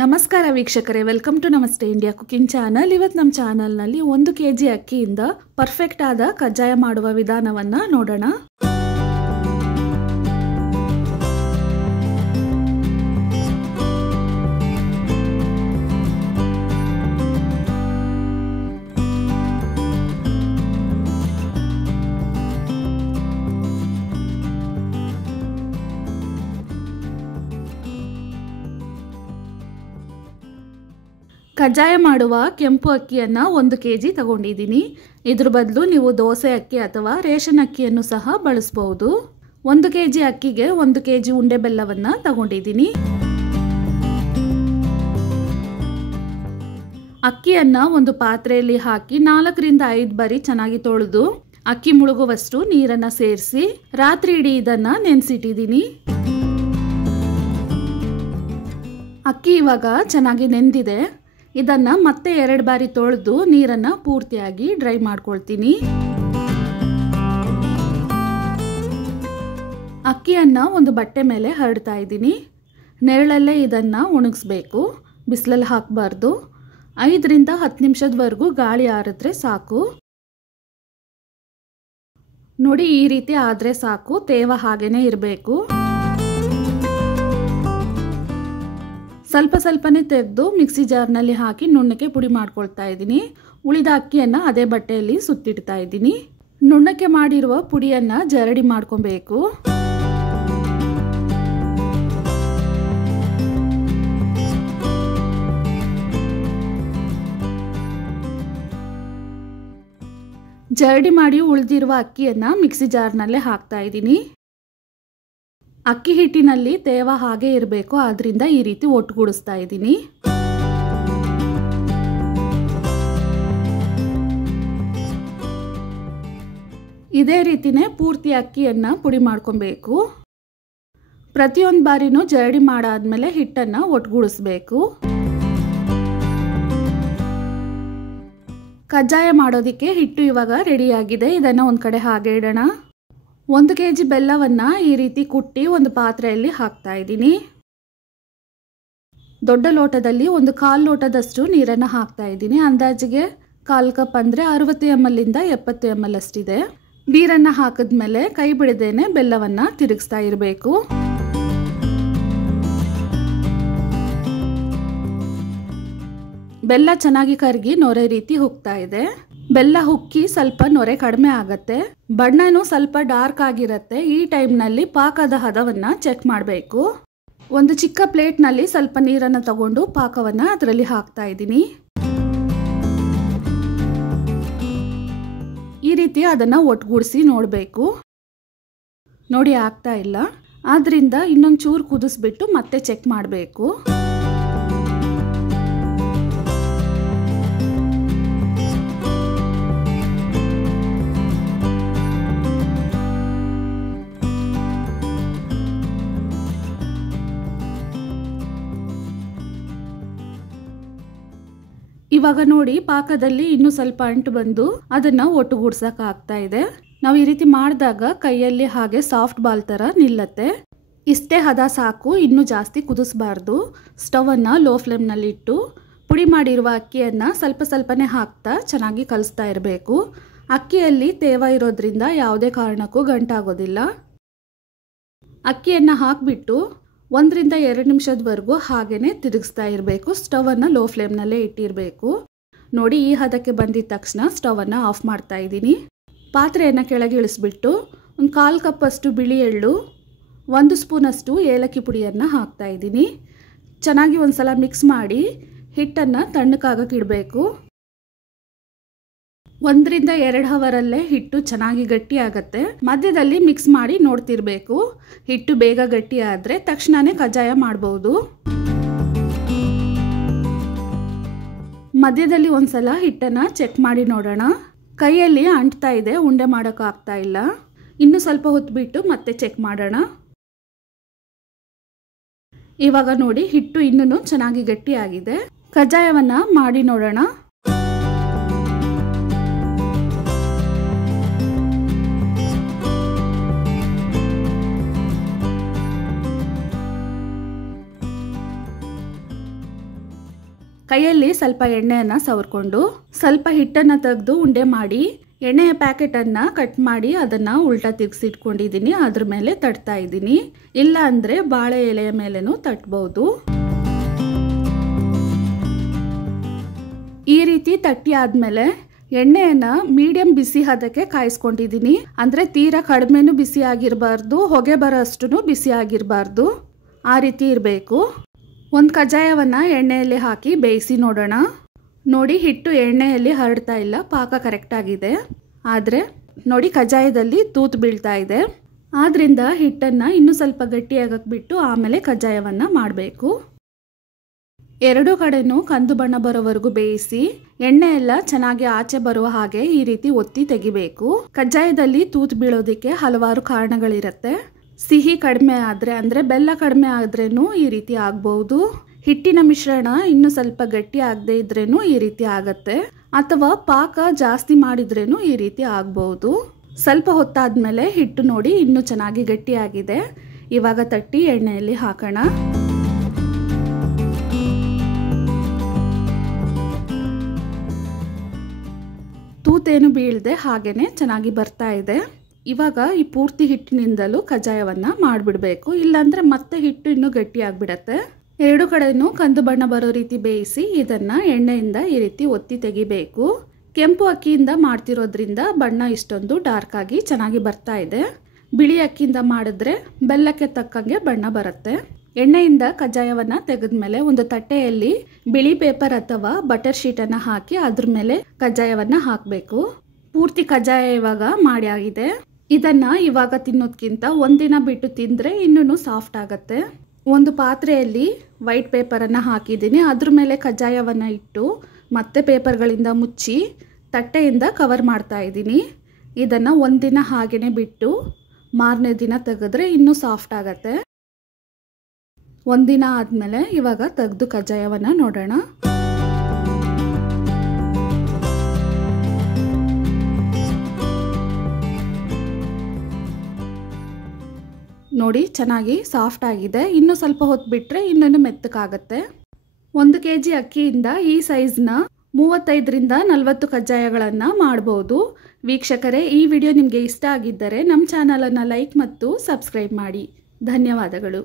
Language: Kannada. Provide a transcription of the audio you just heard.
ನಮಸ್ಕಾರ ವೀಕ್ಷಕರೇ, ವೆಲ್ಕಮ್ ಟು ನಮಸ್ತೆ ಇಂಡಿಯಾ ಕುಕಿಂಗ್ ಚಾನಲ್. ಇವತ್ತು ನಮ್ಮ ಚಾನಲ್ನಲ್ಲಿ 1 kg ಅಕ್ಕಿಯಿಂದ ಪರ್ಫೆಕ್ಟ್ ಆದ ಕಜ್ಜಾಯ ಮಾಡುವ ವಿಧಾನವನ್ನು ನೋಡೋಣ. ಕಜ್ಜಾಯ ಮಾಡುವ ಕೆಂಪು ಅಕ್ಕಿಯನ್ನು 1 kg ತಗೊಂಡಿದ್ದೀನಿ. ಇದ್ರ ಬದಲು ನೀವು ದೋಸೆ ಅಕ್ಕಿ ಅಥವಾ ರೇಷನ್ ಅಕ್ಕಿಯನ್ನು ಸಹ ಬಳಸಬಹುದು. 1 kg ಅಕ್ಕಿಗೆ 1 kg ಉಂಡೆ ಬೆಲ್ಲವನ್ನು ತಗೊಂಡಿದ್ದೀನಿ. ಅಕ್ಕಿಯನ್ನು ಒಂದು ಪಾತ್ರೆಯಲ್ಲಿ ಹಾಕಿ 4 ರಿಂದ 5 ಬಾರಿ ಚೆನ್ನಾಗಿ ತೊಳೆದು ಅಕ್ಕಿ ಮುಳುಗುವಷ್ಟು ನೀರನ್ನು ಸೇರಿಸಿ ರಾತ್ರಿ ಇಡೀ ಇದನ್ನು ನೆನೆಸಿಟ್ಟಿದ್ದೀನಿ. ಅಕ್ಕಿ ಇವಾಗ ಚೆನ್ನಾಗಿ ನೆಂದಿದೆ. ಇದನ್ನು ಮತ್ತೆ 2 ಬಾರಿ ತೊಳೆದು ನೀರನ್ನು ಪೂರ್ತಿಯಾಗಿ ಡ್ರೈ ಮಾಡ್ಕೊಳ್ತೀನಿ. ಅಕ್ಕಿಯನ್ನು ಒಂದು ಬಟ್ಟೆ ಮೇಲೆ ಹರಡ್ತಾ ಇದ್ದೀನಿ. ನೆರಳಲ್ಲೇ ಇದನ್ನು ಒಣಗಿಸ್ಬೇಕು, ಬಿಸಿಲಲ್ಲಿ ಹಾಕಬಾರ್ದು. 5 ರಿಂದ 10 ನಿಮಿಷದವರೆಗೂ ಗಾಳಿ ಆರಿದ್ರೆ ಸಾಕು. ನೋಡಿ, ಈ ರೀತಿ ಆದರೆ ಸಾಕು. ತೇವ ಹಾಗೇನೆ ಇರಬೇಕು. ಸ್ವಲ್ಪನೇ ತೆಗೆದು ಮಿಕ್ಸಿ ಜಾರ್ನಲ್ಲಿ ಹಾಕಿ ನುಣ್ಣಕ್ಕೆ ಪುಡಿ ಮಾಡ್ಕೊಳ್ತಾ ಇದ್ದೀನಿ. ಉಳಿದ ಅಕ್ಕಿಯನ್ನು ಅದೇ ಬಟ್ಟೆಯಲ್ಲಿ ಸುತ್ತಿಡ್ತಾ ಇದ್ದೀನಿ. ನುಣ್ಣಕ್ಕೆ ಮಾಡಿರುವ ಪುಡಿಯನ್ನು ಜರಡಿ ಮಾಡ್ಕೊಬೇಕು. ಜರಡಿ ಮಾಡಿ ಉಳಿದಿರುವ ಅಕ್ಕಿಯನ್ನು ಮಿಕ್ಸಿ ಜಾರ್ನಲ್ಲೇ ಹಾಕ್ತಾ ಇದ್ದೀನಿ. ಅಕ್ಕಿ ಹಿಟ್ಟಿನಲ್ಲಿ ತೇವ ಹಾಗೆ ಇರಬೇಕು, ಆದ್ರಿಂದ ಈ ರೀತಿ ಒಟ್ಟುಗೂಡಿಸ್ತಾ ಇದ್ದೀನಿ. ಇದೇ ರೀತಿನೇ ಪೂರ್ತಿ ಅಕ್ಕಿಯನ್ನು ಪುಡಿ ಮಾಡ್ಕೊಬೇಕು. ಪ್ರತಿಯೊಂದು ಬಾರಿನೂ ಜರಡಿ ಮಾಡಾದ್ಮೇಲೆ ಹಿಟ್ಟನ್ನು ಒಟ್ಟುಗೂಡಿಸ್ಬೇಕು. ಕಜ್ಜಾಯ ಮಾಡೋದಕ್ಕೆ ಹಿಟ್ಟು ಇವಾಗ ರೆಡಿಯಾಗಿದೆ. ಇದನ್ನು ಒಂದು ಕಡೆ ಹಾಗೆ ಇಡೋಣ. 1 kg ಬೆಲ್ಲವನ್ನು ಈ ರೀತಿ ಕುಟ್ಟಿ ಒಂದು ಪಾತ್ರೆಯಲ್ಲಿ ಹಾಕ್ತಾ ಇದ್ದೀನಿ. ದೊಡ್ಡ ಲೋಟದಲ್ಲಿ 1/4 ಲೋಟದಷ್ಟು ನೀರನ್ನು ಹಾಕ್ತಾ ಇದ್ದೀನಿ. ಅಂದಾಜಿಗೆ 1/4 ಕಪ್ ಅಂದರೆ 60 ml ಇಂದ 70 ml ಅಷ್ಟಿದೆ. ನೀರನ್ನು ಹಾಕಿದ್ಮೇಲೆ ಕೈ ಬಿಡದೇನೆ ಬೆಲ್ಲವನ್ನು ತಿರುಗಿಸ್ತಾ ಇರಬೇಕು. ಬೆಲ್ಲ ಚೆನ್ನಾಗಿ ಕರಗಿ ನೊರೆ ರೀತಿ ಹುಕ್ತಾ ಇದೆ. ಬೆಲ್ಲ ಹುಕ್ಕಿ ಸ್ವಲ್ಪ ನೊರೆ ಕಡಿಮೆ ಆಗತ್ತೆ. ಬಣ್ಣನೂ ಸ್ವಲ್ಪ ಡಾರ್ಕ್ ಆಗಿರುತ್ತೆ. ಈ ಟೈಮ್ನಲ್ಲಿ ಪಾಕದ ಹದವನ್ನು ಚೆಕ್ ಮಾಡಬೇಕು. ಒಂದು ಚಿಕ್ಕ ಪ್ಲೇಟ್ನಲ್ಲಿ ಸ್ವಲ್ಪ ನೀರನ್ನು ತಗೊಂಡು ಪಾಕವನ್ನು ಅದರಲ್ಲಿ ಹಾಕ್ತಾ ಇದ್ದೀನಿ. ಈ ರೀತಿ ಅದನ್ನು ಒಟ್ಟುಗೂಡಿಸಿ ನೋಡಬೇಕು. ನೋಡಿ, ಆಗ್ತಾ ಇಲ್ಲ. ಆದ್ರಿಂದ ಇನ್ನೊಂದು ಚೂರು ಕುದಿಸ್ಬಿಟ್ಟು ಮತ್ತೆ ಚೆಕ್ ಮಾಡಬೇಕು. ಇವಾಗ ನೋಡಿ, ಪಾಕದಲ್ಲಿ ಇನ್ನೂ ಸ್ವಲ್ಪ ಅಂಟು ಬಂದು ಅದನ್ನು ಒಟ್ಟುಗೂಡ್ಸಕ್ಕೆ ಆಗ್ತಾ ಇದೆ. ನಾವು ಈ ರೀತಿ ಮಾಡಿದಾಗ ಕೈಯಲ್ಲಿ ಹಾಗೆ ಸಾಫ್ಟ್ ಬಾಲ್ ಥರ ನಿಲ್ಲತ್ತೆ. ಇಷ್ಟೇ ಹದ ಸಾಕು, ಇನ್ನೂ ಜಾಸ್ತಿ ಕುದಿಸ್ಬಾರ್ದು. ಸ್ಟವನ್ನು ಲೋ ಫ್ಲೇಮ್ನಲ್ಲಿ ಇಟ್ಟು ಪುಡಿ ಮಾಡಿರುವ ಅಕ್ಕಿಯನ್ನು ಸ್ವಲ್ಪನೇ ಹಾಕ್ತಾ ಚೆನ್ನಾಗಿ ಕಲಿಸ್ತಾ ಇರಬೇಕು. ಅಕ್ಕಿಯಲ್ಲಿ ತೇವ ಇರೋದ್ರಿಂದ ಯಾವುದೇ ಕಾರಣಕ್ಕೂ ಗಂಟಾಗೋದಿಲ್ಲ. ಅಕ್ಕಿಯನ್ನು ಹಾಕಿಬಿಟ್ಟು 1 ರಿಂದ 2 ನಿಮಿಷದವರೆಗೂ ಹಾಗೇ ತಿರುಗಿಸ್ತಾ ಇರಬೇಕು. ಸ್ಟವನ್ನು ಲೋ ಫ್ಲೇಮ್ನಲ್ಲೇ ಇಟ್ಟಿರಬೇಕು. ನೋಡಿ, ಈ ಹದಕ್ಕೆ ಬಂದಿದ ತಕ್ಷಣ ಸ್ಟವನ್ನು ಆಫ್ ಮಾಡ್ತಾ ಇದ್ದೀನಿ. ಪಾತ್ರೆಯನ್ನು ಕೆಳಗೆ ಇಳಿಸ್ಬಿಟ್ಟು 1/4 ಕಪ್ ಅಷ್ಟು ಬಿಳಿ ಎಳ್ಳು, 1 ಸ್ಪೂನಷ್ಟು ಏಲಕ್ಕಿ ಪುಡಿಯನ್ನು ಹಾಕ್ತಾ ಇದ್ದೀನಿ. ಚೆನ್ನಾಗಿ ಒಂದ್ಸಲ ಮಿಕ್ಸ್ ಮಾಡಿ ಹಿಟ್ಟನ್ನು ತಣ್ಣಕ್ಕಾಗಕ್ಕೆ ಇಡಬೇಕು. 1 ರಿಂದ 2 ಅವರಲ್ಲೇ ಹಿಟ್ಟು ಚೆನ್ನಾಗಿ ಗಟ್ಟಿ ಆಗತ್ತೆ. ಮಧ್ಯದಲ್ಲಿ ಮಿಕ್ಸ್ ಮಾಡಿ ನೋಡ್ತಿರ್ಬೇಕು. ಹಿಟ್ಟು ಬೇಗ ಗಟ್ಟಿ ಆದರೆ ತಕ್ಷಣನೇ ಕಜ್ಜಾಯ ಮಾಡಬಹುದು. ಮಧ್ಯದಲ್ಲಿ ಒಂದ್ಸಲ ಹಿಟ್ಟನ್ನು ಚೆಕ್ ಮಾಡಿ ನೋಡೋಣ. ಕೈಯಲ್ಲಿ ಅಂಟ್ತಾ ಇದೆ, ಉಂಡೆ ಮಾಡೋಕೆ ಆಗ್ತಾ ಇಲ್ಲ. ಇನ್ನು ಸ್ವಲ್ಪ ಹೊತ್ತು ಬಿಟ್ಟು ಮತ್ತೆ ಚೆಕ್ ಮಾಡೋಣ. ಇವಾಗ ನೋಡಿ, ಹಿಟ್ಟು ಇನ್ನೂ ಚೆನ್ನಾಗಿ ಗಟ್ಟಿ ಆಗಿದೆ. ಕಜ್ಜಾಯವನ್ನು ಮಾಡಿ ನೋಡೋಣ. ಕೈಯಲ್ಲಿ ಸ್ವಲ್ಪ ಎಣ್ಣೆಯನ್ನು ಸವರ್ಕೊಂಡು ಸ್ವಲ್ಪ ಹಿಟ್ಟನ್ನು ತೆಗೆದು ಉಂಡೆ ಮಾಡಿ ಎಣ್ಣೆಯ ಪ್ಯಾಕೆಟನ್ನು ಕಟ್ ಮಾಡಿ ಅದನ್ನು ಉಲ್ಟಾ ತಿರ್ಗಿಸಿಟ್ಕೊಂಡಿದ್ದೀನಿ. ಅದ್ರ ಮೇಲೆ ತಟ್ತಾ ಇದ್ದೀನಿ. ಇಲ್ಲ ಅಂದರೆ ಬಾಳೆ ಎಲೆಯ ಮೇಲೇನೂ ತಟ್ಬೋದು. ಈ ರೀತಿ ತಟ್ಟಿ ಆದಮೇಲೆ ಎಣ್ಣೆಯನ್ನು ಮೀಡಿಯಂ ಬಿಸಿ ಹದಕ್ಕೆ ಕಾಯಿಸ್ಕೊಂಡಿದ್ದೀನಿ. ಅಂದರೆ ತೀರಾ ಕಡಿಮೆನೂ ಬಿಸಿ ಆಗಿರಬಾರ್ದು, ಹೊಗೆ ಬರೋ ಅಷ್ಟು ಬಿಸಿ ಆಗಿರಬಾರ್ದು, ಆ ರೀತಿ ಇರಬೇಕು. ಒಂದು ಕಜ್ಜಾಯವನ್ನು ಎಣ್ಣೆಯಲ್ಲಿ ಹಾಕಿ ಬೇಯಿಸಿ ನೋಡೋಣ. ನೋಡಿ ಹಿಟ್ಟು ಎಣ್ಣೆಯಲ್ಲಿ ಹರಡ್ತಾ ಇಲ್ಲ, ಪಾಕ ಕರೆಕ್ಟಾಗಿದೆ. ಆದರೆ ನೋಡಿ ಕಜ್ಜಾಯದಲ್ಲಿ ತೂತು ಬೀಳ್ತಾ ಇದೆ. ಆದ್ದರಿಂದ ಹಿಟ್ಟನ್ನು ಇನ್ನೂ ಸ್ವಲ್ಪ ಗಟ್ಟಿಯಾಗಕ್ಕೆ ಬಿಟ್ಟು ಆಮೇಲೆ ಕಜ್ಜಾಯವನ್ನು ಮಾಡಬೇಕು. ಎರಡೂ ಕಡೆನೂ ಕಂದು ಬಣ್ಣ ಬರೋವರೆಗೂ ಬೇಯಿಸಿ ಎಣ್ಣೆ ಎಲ್ಲ ಚೆನ್ನಾಗಿ ಆಚೆ ಬರುವ ಹಾಗೆ ಈ ರೀತಿ ಒತ್ತಿ ತೆಗಿಬೇಕು. ಕಜ್ಜಾಯದಲ್ಲಿ ತೂತು ಬೀಳೋದಕ್ಕೆ ಹಲವಾರು ಕಾರಣಗಳಿರುತ್ತೆ. ಸಿಹಿ ಕಡಿಮೆ ಆದರೆ ಅಂದರೆ ಬೆಲ್ಲ ಕಡಿಮೆ ಆದ್ರೇನು ಈ ರೀತಿ ಆಗ್ಬಹುದು. ಹಿಟ್ಟಿನ ಮಿಶ್ರಣ ಇನ್ನೂ ಸ್ವಲ್ಪ ಗಟ್ಟಿ ಆಗದೆ ಇದ್ರೇನು ಈ ರೀತಿ ಆಗತ್ತೆ, ಅಥವಾ ಪಾಕ ಜಾಸ್ತಿ ಮಾಡಿದ್ರೇನು ಈ ರೀತಿ ಆಗ್ಬಹುದು. ಸ್ವಲ್ಪ ಹೊತ್ತಾದ್ಮೇಲೆ ಹಿಟ್ಟು ನೋಡಿ ಇನ್ನೂ ಚೆನ್ನಾಗಿ ಗಟ್ಟಿಯಾಗಿದೆ. ಇವಾಗ ತಟ್ಟಿ ಎಣ್ಣೆಯಲ್ಲಿ ಹಾಕೋಣ. ತೂತೇನು ಬೀಳದೆ ಹಾಗೇನೆ ಚೆನ್ನಾಗಿ ಬರ್ತಾ ಇದೆ. ಇವಾಗ ಈ ಪೂರ್ತಿ ಹಿಟ್ಟಿನಿಂದಲೂ ಕಜ್ಜಾಯವನ್ನು ಮಾಡಿಬಿಡಬೇಕು, ಇಲ್ಲಾಂದರೆ ಮತ್ತೆ ಹಿಟ್ಟು ಇನ್ನೂ ಗಟ್ಟಿಯಾಗಿಬಿಡತ್ತೆ. ಎರಡು ಕಡೆನೂ ಕಂದು ಬಣ್ಣ ಬರೋ ರೀತಿ ಬೇಯಿಸಿ ಇದನ್ನು ಎಣ್ಣೆಯಿಂದ ಈ ರೀತಿ ಒತ್ತಿ ತೆಗಿಬೇಕು. ಕೆಂಪು ಅಕ್ಕಿಯಿಂದ ಮಾಡ್ತಿರೋದ್ರಿಂದ ಬಣ್ಣ ಇಷ್ಟೊಂದು ಡಾರ್ಕ್ ಆಗಿ ಚೆನ್ನಾಗಿ ಬರ್ತಾ ಇದೆ. ಬಿಳಿ ಅಕ್ಕಿಯಿಂದ ಮಾಡಿದ್ರೆ ಬೆಲ್ಲಕ್ಕೆ ತಕ್ಕಂಗೆ ಬಣ್ಣ ಬರುತ್ತೆ. ಎಣ್ಣೆಯಿಂದ ಕಜ್ಜಾಯವನ್ನು ತೆಗೆದ್ಮೇಲೆ ಒಂದು ತಟ್ಟೆಯಲ್ಲಿ ಬಿಳಿ ಪೇಪರ್ ಅಥವಾ ಬಟರ್ ಶೀಟನ್ನು ಹಾಕಿ ಅದ್ರ ಮೇಲೆ ಕಜ್ಜಾಯವನ್ನು ಹಾಕಬೇಕು. ಪೂರ್ತಿ ಕಜ್ಜಾಯ ಇವಾಗ ಮಾಡಿ ಆಗಿದೆ. ಇದನ್ನು ಇವಾಗ ತಿನ್ನೋದ್ಕಿಂತ ಒಂದಿನ ಬಿಟ್ಟು ತಿಂದರೆ ಇನ್ನೂ ಸಾಫ್ಟ್ ಆಗುತ್ತೆ. ಒಂದು ಪಾತ್ರೆಯಲ್ಲಿ ವೈಟ್ ಪೇಪರನ್ನು ಹಾಕಿದ್ದೀನಿ. ಅದ್ರ ಮೇಲೆ ಕಜ್ಜಾಯವನ್ನು ಇಟ್ಟು ಮತ್ತೆ ಪೇಪರ್ಗಳಿಂದ ಮುಚ್ಚಿ ತಟ್ಟೆಯಿಂದ ಕವರ್ ಮಾಡ್ತಾ ಇದ್ದೀನಿ. ಇದನ್ನು ಒಂದಿನ ಹಾಗೇ ಬಿಟ್ಟು ಮಾರನೇ ದಿನ ತೆಗೆದ್ರೆ ಇನ್ನೂ ಸಾಫ್ಟ್ ಆಗುತ್ತೆ. ಒಂದಿನ ಆದಮೇಲೆ ಇವಾಗ ತೆಗೆದು ಕಜ್ಜಾಯವನ್ನು ನೋಡೋಣ. ನೋಡಿ ಚೆನ್ನಾಗಿ ಸಾಫ್ಟ್ ಆಗಿದೆ. ಇನ್ನೂ ಸ್ವಲ್ಪ ಹೊತ್ತು ಬಿಟ್ಟರೆ ಇನ್ನೂ ಮೆತ್ತಗಾಗತ್ತೆ. 1 kg ಅಕ್ಕಿಯಿಂದ ಈ ಸೈಜ್ನ 35ರಿಂದ 40 ಕಜ್ಜಾಯಗಳನ್ನು ಮಾಡ್ಬೋದು. ವೀಕ್ಷಕರೇ, ಈ ವಿಡಿಯೋ ನಿಮಗೆ ಇಷ್ಟ ಆಗಿದ್ದರೆ ನಮ್ಮ ಚಾನಲನ್ನು ಲೈಕ್ ಮತ್ತು ಸಬ್ಸ್ಕ್ರೈಬ್ ಮಾಡಿ. ಧನ್ಯವಾದಗಳು.